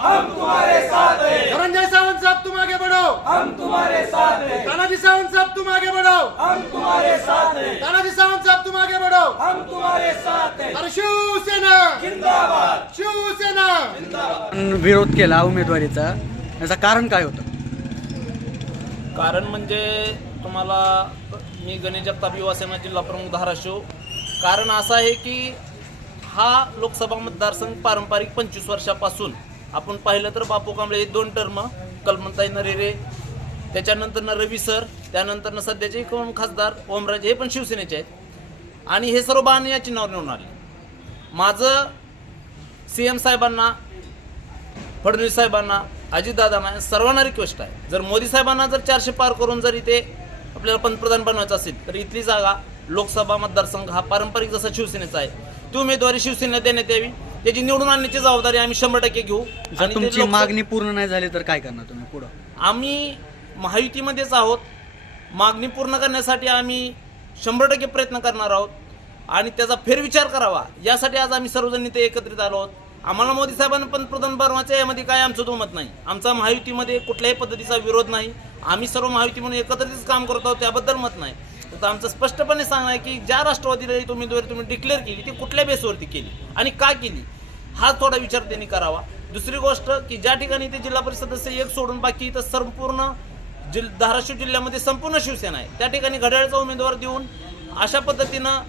हम तुम्हारे साथ हैं। धनंजय सावंत साहब तुम आगे बढ़ो। हम तुम्हारे साथ हैं। तानाजी सावंत साहब तुम आगे बढ़ो। हम तुम्हारे साथ हैं। तानाजी सावंत साहब तुम आगे बढ़ो। हम तुम्हारे साथ हैं। शिवसेना। जिंदाबाद। शिवसेना। जिंदाबाद। विरोध केला उमेदवारीचा. याचं कारण काय होतं? कारण म्हणजे तुम्हाला मी गणेश जगताप युवा सेना जिल्हा प्रमुख धाराशिव कारण असं आहे की हा लोकसभा मतदारसंघ पारंपरिक पंचवीस वर्षापासून आपण पाहिलं तर बापू कांबळे दोन टर्म कल्पनताई नरेरे त्याच्यानंतरनं रवी सर त्यानंतरनं सध्याचे कोण खासदार ओमराजे हे पण शिवसेनेचे आहेत. आणि हे सर्व बाण या चिन्हावर निवडून आले. माझं सी एम साहेबांना फडणवीस साहेबांना अजितदादांना सर्वांना रिक्वेस्ट आहे. जर मोदी साहेबांना जर चारशे पार करून जर इथे आपल्याला पंतप्रधान बनवायचं असेल तर इथली जागा लोकसभा मतदारसंघ हा पारंपरिक जसा शिवसेनेचा आहे ती उमेदवारी शिवसेनेला देण्यात यावी. त्याची निवडून आणण्याची जबाबदारी आम्ही शंभर टक्के घेऊ. जर ते तुमची मागणी पूर्ण नाही झाली तर काय करणार तुम्ही? पुढं. आम्ही महायुतीमध्येच आहोत. मागणी पूर्ण करण्यासाठी आम्ही शंभर टक्के प्रयत्न करणार आहोत. आणि त्याचा फेरविचार करावा. यासाठी आज आम्ही सर्वजण इथे एकत्रित आलो आहोत. आम्हाला मोदी साहेबांना पंतप्रधान बनवायचं यामध्ये काय आमचं दुमत नाही. आमचा महायुतीमध्ये कुठल्याही पद्धतीचा विरोध नाही. आम्ही सर्व महायुती म्हणून एकत्रितच काम करत आहोत त्याबद्दल मत नाही. तर आमचं स्पष्टपणे सांगणं आहे की ज्या राष्ट्रवादीला उमेदवारी तुम्ही डिक्लेअर केली ती कुठल्या बेसवरती केली आणि का केली हा थोडा विचार त्यांनी करावा. दुसरी गोष्ट की ज्या ठिकाणी ते जिल्हा परिषद सदस्य एक सोडून बाकी इथं संपूर्ण जिल धाराशिव जिल्ह्यामध्ये संपूर्ण शिवसेना आहे. त्या ठिकाणी घड्याळचा उमेदवार देऊन अशा पद्धतीनं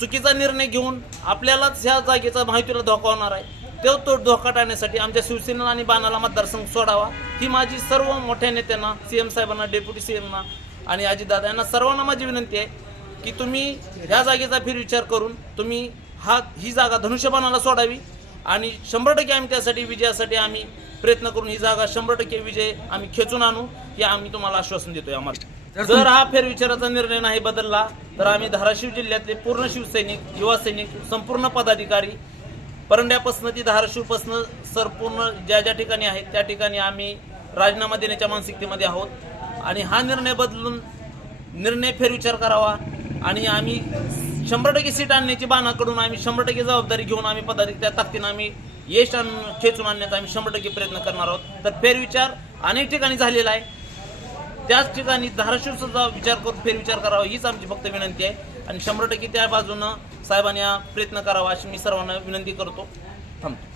चुकीचा निर्णय घेऊन आपल्यालाच ह्या जागेचा माहितीला धोका होणार आहे. तो तो धोका टाळण्यासाठी आमच्या शिवसेनेला आणि बाणाला मतदारसंघ सोडावा. ही माझी सर्व मोठ्या नेत्यांना सी एम साहेबांना डेप्युटी सी एमना आणि अजितदादा यांना सर्वांना माझी विनंती आहे की तुम्ही ह्या जागेचा फेरविचार करून तुम्ही हा ही जागा धनुष्यबाणाला सोडावी आणि शंभर टक्के आम्ही त्यासाठी विजयासाठी आम्ही प्रयत्न करून ही जागा शंभर टक्के विजय आम्ही खेचून आणू हे आम्ही तुम्हाला आश्वासन देतोय आम्हाला. जर हा फेरविचाराचा निर्णय नाही बदलला तर आम्ही धाराशिव जिल्ह्यातले पूर्ण शिवसैनिक युवा सैनिक संपूर्ण पदाधिकारी परंड्यापासनं ती धाराशिवपासनं संपूर्ण ज्या ज्या ठिकाणी आहेत त्या ठिकाणी आम्ही राजीनामा देण्याच्या मानसिकतेमध्ये आहोत. आणि हा निर्णय बदलून निर्णय फेरविचार करावा. आणि आम्ही शंभर टक्के सीट आणण्याची बाणाकडून आम्ही शंभर टक्के जबाबदारी घेऊन आम्ही पदाधिक त्या ताकदीनं आम्ही यश खेचून आणण्याचा आम्ही शंभर टक्के प्रयत्न करणार आहोत. तर फेरविचार अनेक ठिकाणी झालेला आहे. त्याच ठिकाणी धाराशिवचा विचार करून फेरविचार करावा हीच आमची फक्त विनंती आहे. आणि शंभर टक्के त्या बाजूनं साहेबांनी हा प्रयत्न करावा अशी मी सर्वांना विनंती करतो. थांबतो.